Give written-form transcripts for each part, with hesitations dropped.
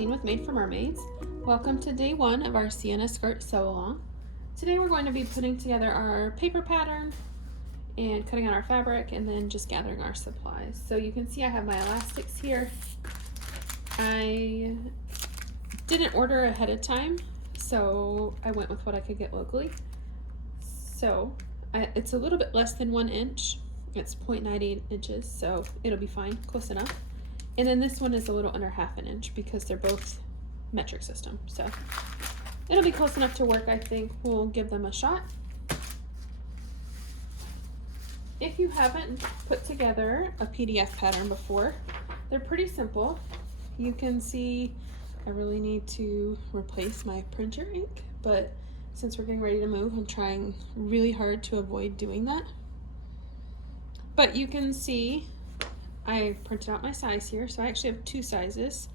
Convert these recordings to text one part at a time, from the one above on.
Colleen with Made for Mermaids. Welcome to day one of our Siena Sew-a-long. Today we're going to be putting together our paper pattern and cutting out our fabric and then just gathering our supplies. So you can see I have my elastics here. I didn't order ahead of time, so I went with what I could get locally. So it's a little bit less than 1 inch. It's 0.98 inches, so it'll be fine, close enough. And then this one is a little under 1/2 inch because they're both metric system. So it'll be close enough to work, I think. We'll give them a shot. If you haven't put together a PDF pattern before, they're pretty simple. You can see I really need to replace my printer ink, but since we're getting ready to move, I'm trying really hard to avoid doing that. But you can see I printed out my size here, so I actually have 2 sizes.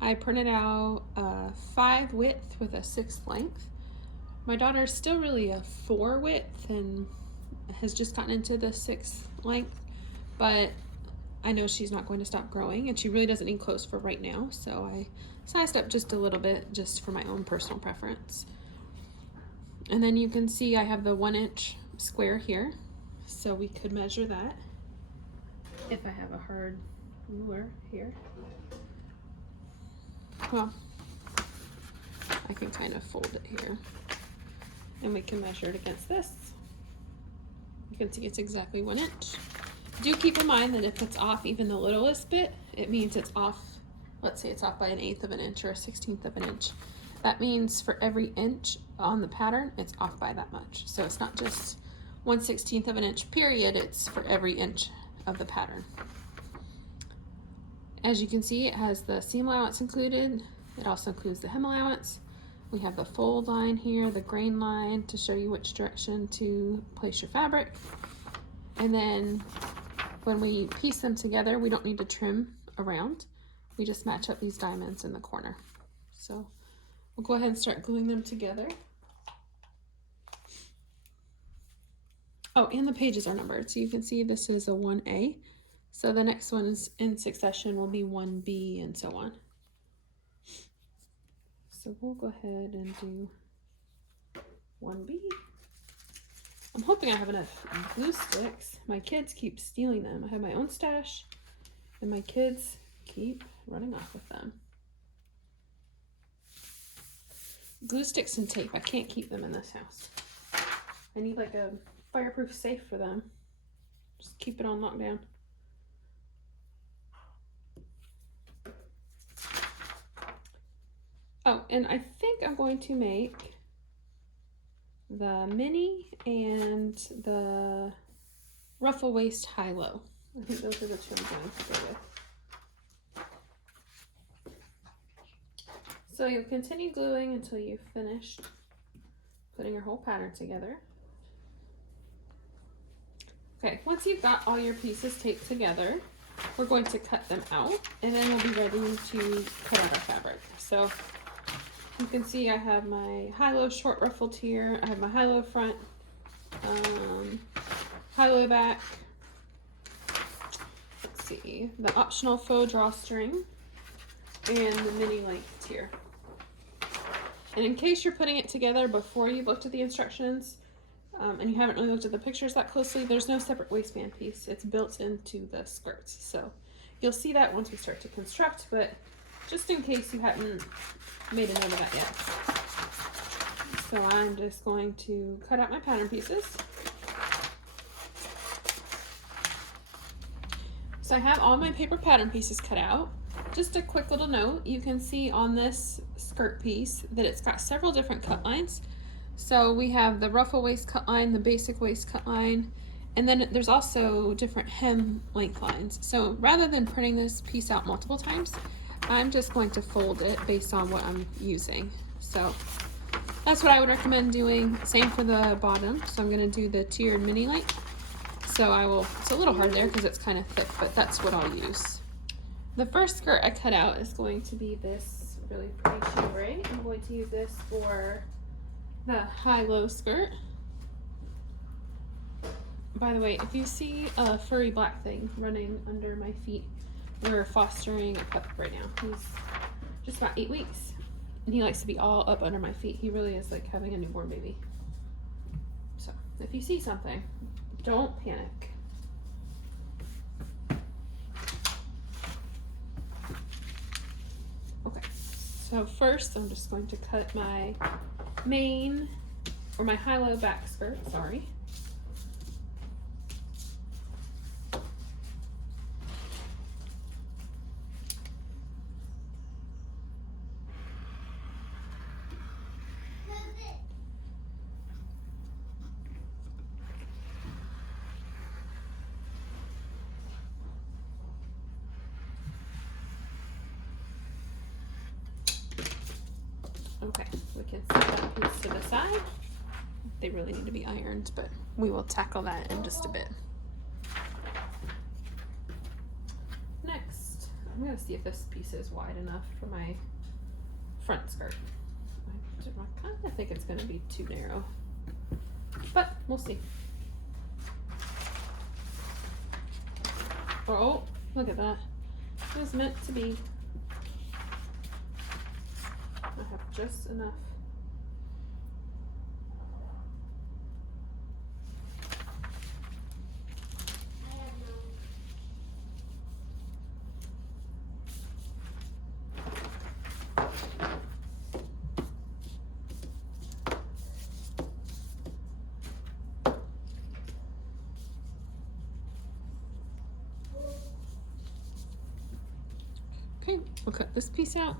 I printed out a 5 width with a 6 length. My daughter's still really a 4 width and has just gotten into the 6 length, but I know she's not going to stop growing and she really doesn't need clothes for right now, so I sized up just a little bit just for my own personal preference. And then you can see I have the 1 inch square here, so we could measure that if I have a hard ruler here. Well, I can kind of fold it here and we can measure it against this. You can see it's exactly 1 inch. Do keep in mind that if it's off even the littlest bit, it means it's off. Let's say it's off by 1/8 of an inch or a 1/16 of an inch. That means for every inch on the pattern, it's off by that much. So it's not just 1/16 of an inch period, it's for every inch of the pattern. As you can see, it has the seam allowance included. It also includes the hem allowance. We have the fold line here, the grain line to show you which direction to place your fabric. And then when we piece them together, we don't need to trim around. We just match up these diamonds in the corner. So we'll go ahead and start gluing them together. Oh, and the pages are numbered. So you can see this is a 1A. So the next one is in succession will be 1B and so on. So we'll go ahead and do 1B. I'm hoping I have enough glue sticks. My kids keep stealing them. I have my own stash and my kids keep running off with them. Glue sticks and tape, I can't keep them in this house. I need like a fireproof safe for them. Just keep it on lockdown. Oh, and I think I'm going to make the mini and the ruffle waist high-low. I think those are the 2 I'm going to go with. So you'll continue gluing until you've finished putting your whole pattern together. Okay, once you've got all your pieces taped together, we're going to cut them out and then we'll be ready to cut out our fabric. So you can see I have my high-low short ruffled here, I have my high-low front, high-low back, let's see, the optional faux drawstring, and the mini length here. And in case you're putting it together before you've looked at the instructions, and you haven't really looked at the pictures that closely, there's no separate waistband piece. It's built into the skirts. So you'll see that once we start to construct, but just in case you hadn't made a note of that yet. So I'm just going to cut out my pattern pieces. So I have all my paper pattern pieces cut out. Just a quick little note, you can see on this skirt piece that it's got several different cut lines. So we have the ruffle waist cut line, the basic waist cut line, and then there's also different hem length lines. So rather than printing this piece out multiple times, I'm just going to fold it based on what I'm using. So that's what I would recommend doing. Same for the bottom. So I'm going to do the tiered mini length. So it's a little hard there because it's kind of thick, but that's what I'll use. The first skirt I cut out is going to be this really pretty chambray. I'm going to use this for the high-low skirt. By the way, if you see a furry black thing running under my feet, we're fostering a pup right now. He's just about 8 weeks. And he likes to be all up under my feet. He really is like having a newborn baby. So if you see something, don't panic. Okay, so first I'm just going to cut my main, or my high-low back skirt, sorry. Okay, we can set that piece to the side. They really need to be ironed, but we will tackle that in just a bit. Next, I'm gonna see if this piece is wide enough for my front skirt. I kind of think it's gonna be too narrow, but we'll see. Oh, look at that. It was meant to be. I have just enough. Okay, we'll cut this piece out.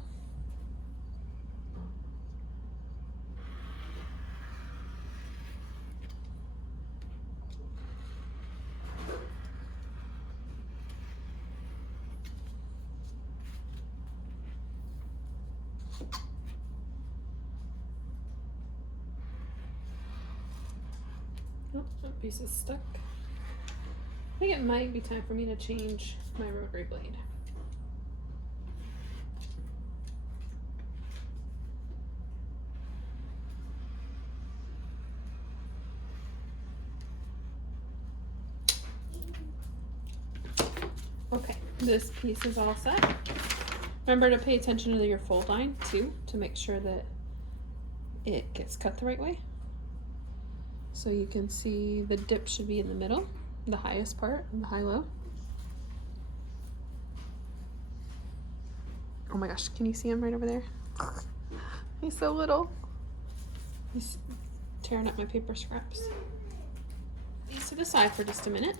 Oh, that piece is stuck. I think it might be time for me to change my rotary blade. Okay, this piece is all set. Remember to pay attention to your fold line too, to make sure that it gets cut the right way. So you can see the dip should be in the middle, the highest part, the high-low. Oh my gosh, can you see him right over there? He's so little. He's tearing up my paper scraps. These to the side for just a minute.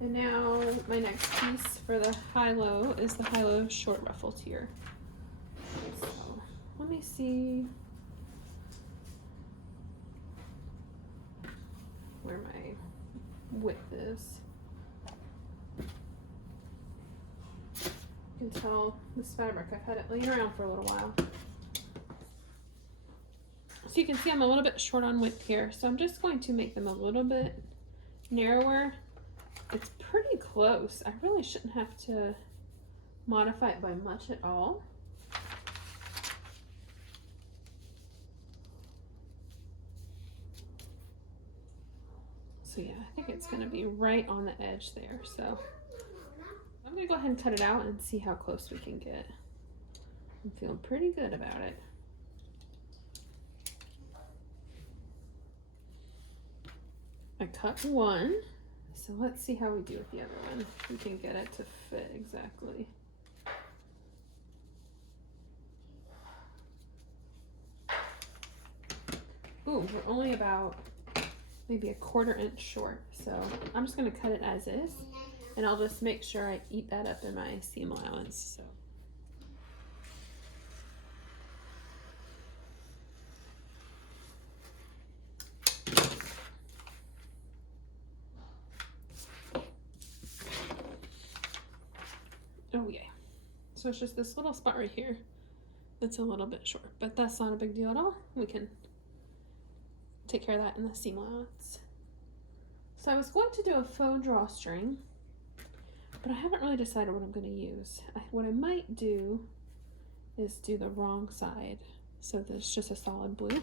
And now my next piece for the high-low is the high-low short ruffle tier. So let me see where my width is. You can tell this fabric, I've had it laying around for a little while. So you can see I'm a little bit short on width here, so I'm just going to make them a little bit narrower. It's pretty close. I really shouldn't have to modify it by much at all. So yeah, I think it's gonna be right on the edge there. So I'm gonna go ahead and cut it out and see how close we can get. I'm feeling pretty good about it. I cut one. So let's see how we do with the other one. If we can get it to fit exactly. Ooh, we're only about maybe a 1/4 inch short. So I'm just gonna cut it as is, and I'll just make sure I eat that up in my seam allowance. So. Oh yeah, so it's just this little spot right here that's a little bit short, but that's not a big deal at all. We can take care of that in the seam allowance. So I was going to do a faux drawstring, but I haven't really decided what I'm going to use. What I might do is do the wrong side, so there's just a solid blue.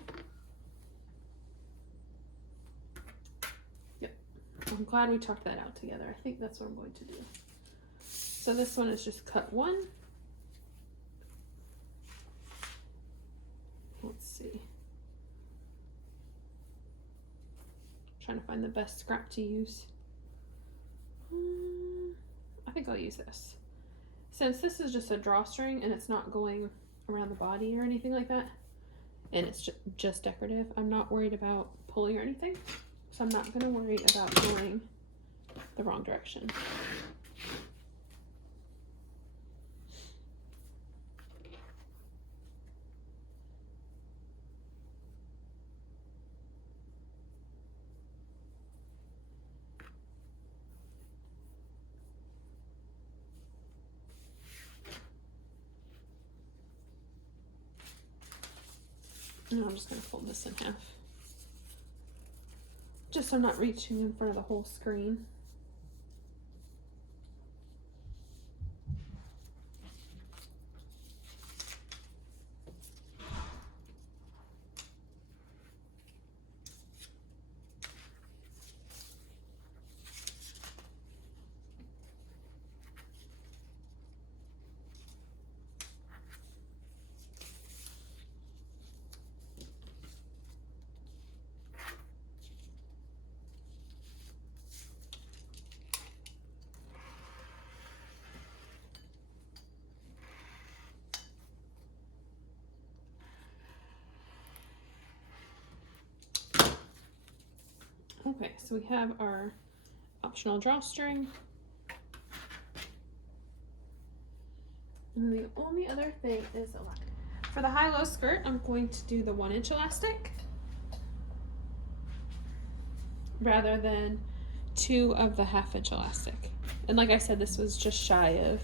Yep. I'm glad we talked that out together. I think that's what I'm going to do. So this one is just cut 1. Let's see. Trying to find the best scrap to use. I think I'll use this. Since this is just a drawstring and it's not going around the body or anything like that, and it's just decorative, I'm not worried about pulling or anything. So I'm not going to worry about going the wrong direction. And I'm just going to fold this in half. Just so I'm not reaching in front of the whole screen. Okay, so we have our optional drawstring. And the only other thing is for the high-low skirt, I'm going to do the 1-inch elastic rather than 2 of the 1/2-inch elastic. And like I said, this was just shy of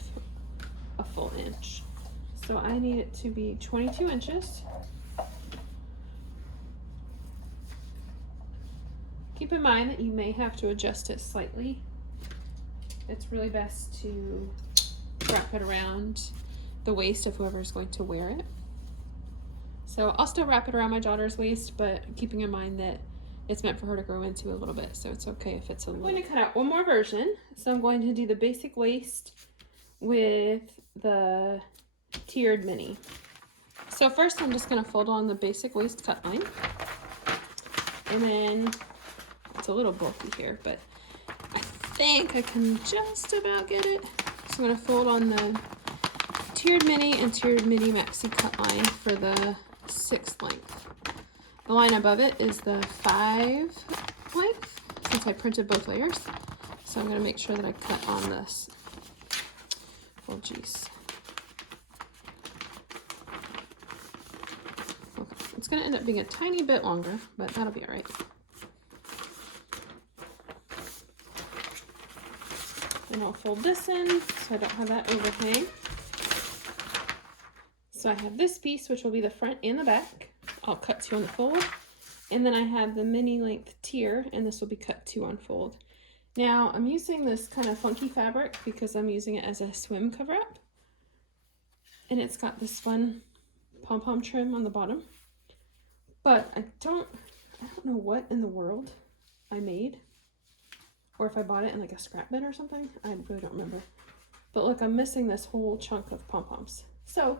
a full inch. So I need it to be 22 inches. Keep in mind that you may have to adjust it slightly. It's really best to wrap it around the waist of whoever's going to wear it. So I'll still wrap it around my daughter's waist, but keeping in mind that it's meant for her to grow into a little bit, so it's okay if it's a little. I'm going to cut out one more version. So I'm going to do the basic waist with the tiered mini. So first I'm just going to fold on the basic waist cut line, and then it's a little bulky here, but I think I can just about get it. So I'm going to fold on the tiered mini and tiered mini maxi cut line for the 6 length. The line above it is the 5 length, since I printed both layers. So I'm going to make sure that I cut on this. Oh geez. Okay. It's going to end up being a tiny bit longer, but that'll be all right. And I'll fold this in so I don't have that overhang. So I have this piece, which will be the front and the back. I'll cut 2 on the fold. And then I have the mini length tier, and this will be cut 2 on fold. Now I'm using this kind of funky fabric because I'm using it as a swim cover up. And it's got this fun pom-pom trim on the bottom. But I don't know what in the world I made. Or if I bought it in like a scrap bin or something. I really don't remember. But look, I'm missing this whole chunk of pom-poms. So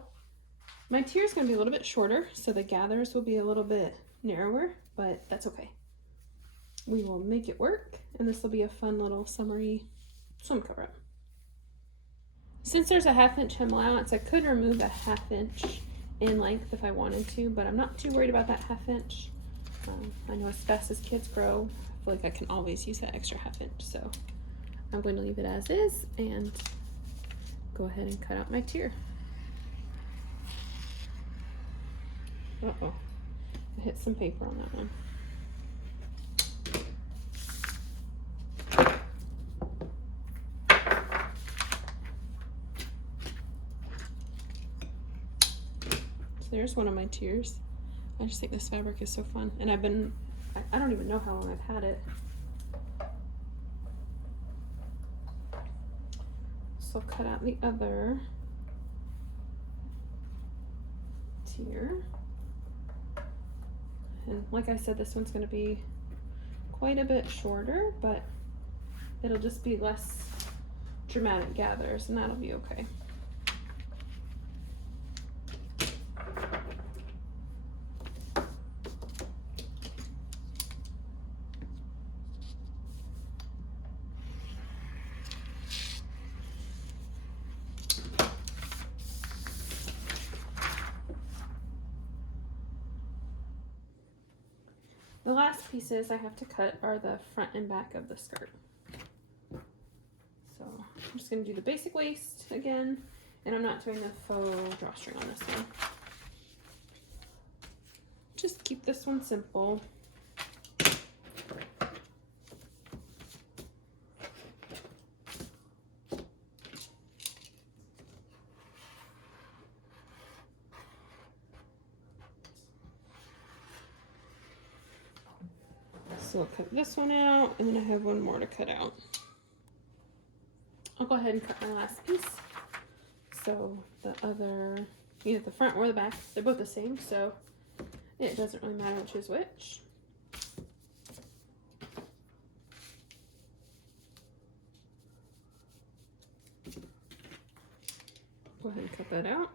my tier is going to be a little bit shorter, so the gathers will be a little bit narrower, but that's okay. We will make it work, and this will be a fun little summery swim cover up. Since there's a 1/2-inch hem allowance, I could remove a 1/2 inch in length if I wanted to, but I'm not too worried about that 1/2 inch. I know as fast as kids grow, I feel like I can always use that extra 1/2 inch, so I'm going to leave it as is and go ahead and cut out my tier. Uh-oh, I hit some paper on that one. So there's one of my tiers. I just think this fabric is so fun, and I don't even know how long I've had it. So I'll cut out the other tier. And like I said, this one's going to be quite a bit shorter, but It'll just be less dramatic gathers, and that'll be okay. The last pieces I have to cut are the front and back of the skirt. So I'm just going to do the basic waist again, and I'm not doing the faux drawstring on this one. Just keep this one simple. So I'll cut this one out, and then I have one more to cut out. I'll go ahead and cut my last piece. So the other, either the front or the back, they're both the same, so it doesn't really matter which is which. Go ahead and cut that out.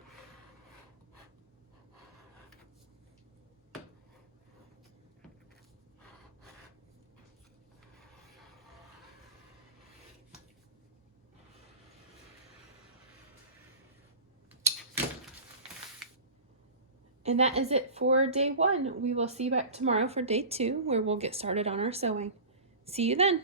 And that is it for day 1. We will see you back tomorrow for day 2, where we'll get started on our sewing. See you then.